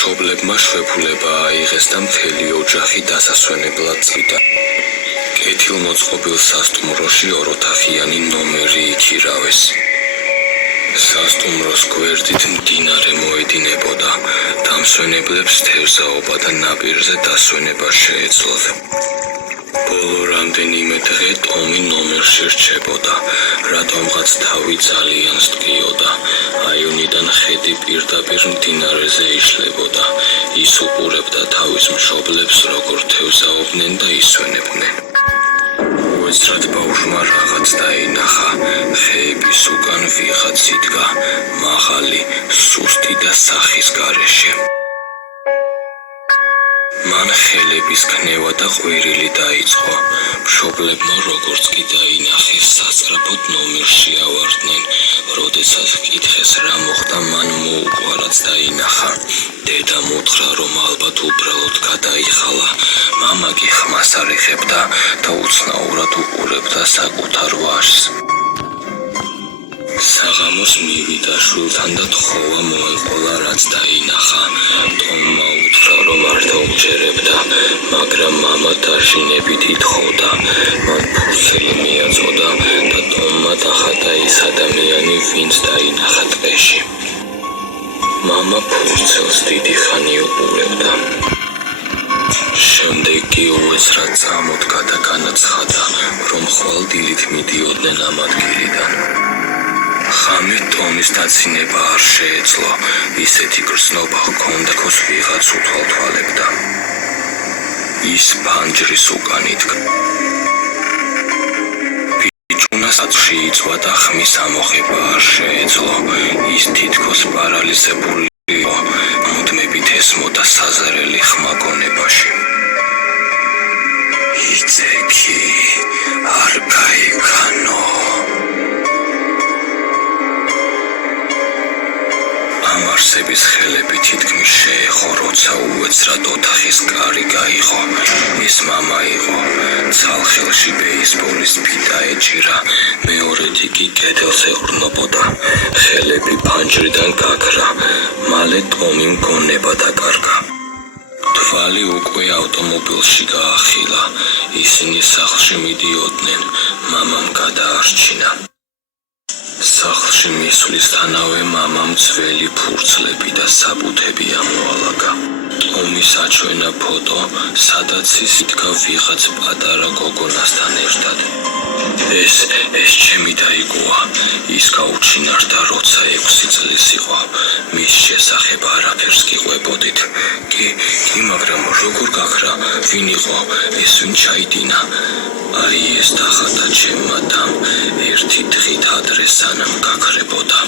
მშობლებმა შვებულება აიღეს და მთელი ოჯახი დასასვენებლად წავიდა. კეთილმოწყობილ სასტუმროში ოროთახიანი ნომერი იქირავეს. სასტუმროს გვერდით მდინარე მოედინებოდა. დამსვენებლებს თევზაობა და ნაპირზე დასვენება შეეძლოთ. ბოლო რამდენიმე დღე ტომი ნომერში რჩებოდა, რატომღაც თავი ძალიან სდგიოდა. აივნიდან ხედი პირდაპირ მდინარეზე იშლებოდა. ის უყურებდა თავის მშობლებს, როგორ თევზაობდნენ და ისვენებდნენ. უეცრად ბავშვმა რაღაც დაინახა. ხეების უკან ვიღაც იდგა, მაღალი, სუსტი და სახის გარეშე. მან ხელების ქნევა და ყვირილი დაიწყო. მშობლებმა როგორც კი დაინახეს, სასწრაფოდ ნომერში ავარდნენ. როდესაც კითხეს რა მოხდა, მან მოუყვა რაც დაინახა. დედამ უთხრა, რომ ალბათ უბრალოდ გადაიხალა. მამა კი ხმას არ ეხებდა და უცნაურად უყურებდა საკუთარ ვაჟს. საღამოს მივიდა შვილთან და თხოვა მოეყოლა რაც დაინახა. ტომმა უთხრა, რომ არ დაუჯერებდა, მაგრამ მამა დაშინებით ითხოვდა. მან ფურცელი მიაწოდა და ტომმა დახატა ის ადამიანი, ვინც დაინახა ტყეში. მამა ფურცელს დიდი ხანი უყურებდა. შემდეგ კი უეცრად წამოდგა და განაცხადა, რომ ხვალ დილით მიდიოდნენ ამ ადგილიდან. ხამით ტომის დაცინება არ შეეძლო. ისეთი გრძნობა ჰქონდა, რომ ვიღაც უთვალთვალებდა. ის ფანჯრის უკან იდგა. ბიჭუნას აწში იწვა და ხმის ამოღება არ შეეძლო. ის თითქოს პარალიზებული იყო. მუდმებით ესმოდა საზარელი ხმა გონებაში. იცექი, არ გაიგანო. არსების ხელები თითქმის შეეხო, როცა უეცრად ოთახის კარი გაიღო. ის მამა იყო. ცალხელში ბეისბოლის ფიტა ეჭირა, მეორეთი კი კედელს ეყრდნობოდა. ხელები ფანჯრიდან გაქრა. მალე ტომიმ გონება დაკარგა. თვალი უკვე ავტომობილში გაახილა. ისინი სახლში მიდიოდნენ. მამამ გადაარჩინა. სახლში მისვლისთანავე მამამ ძველი ფურცლები და საბუთები ამოალაგა. ტომის აჩვენა ფოტო, სადაც ის იდგა ვიღაც პატარა გოგონასთან ერთად. ეს ჩემი დაიგოა. ის გაუჩინარდა, როცა 6 წლის იყო. მის შესახებ არაფერს გიყვებოდით. კი, მაგრამ როგორ გაქრა? ვინ იყო? ეს ვინ ჩაიდინა? აი ეს დახატა ჩემმა დამ. ერთი დღით ადრე სანამ გაქრებოდა.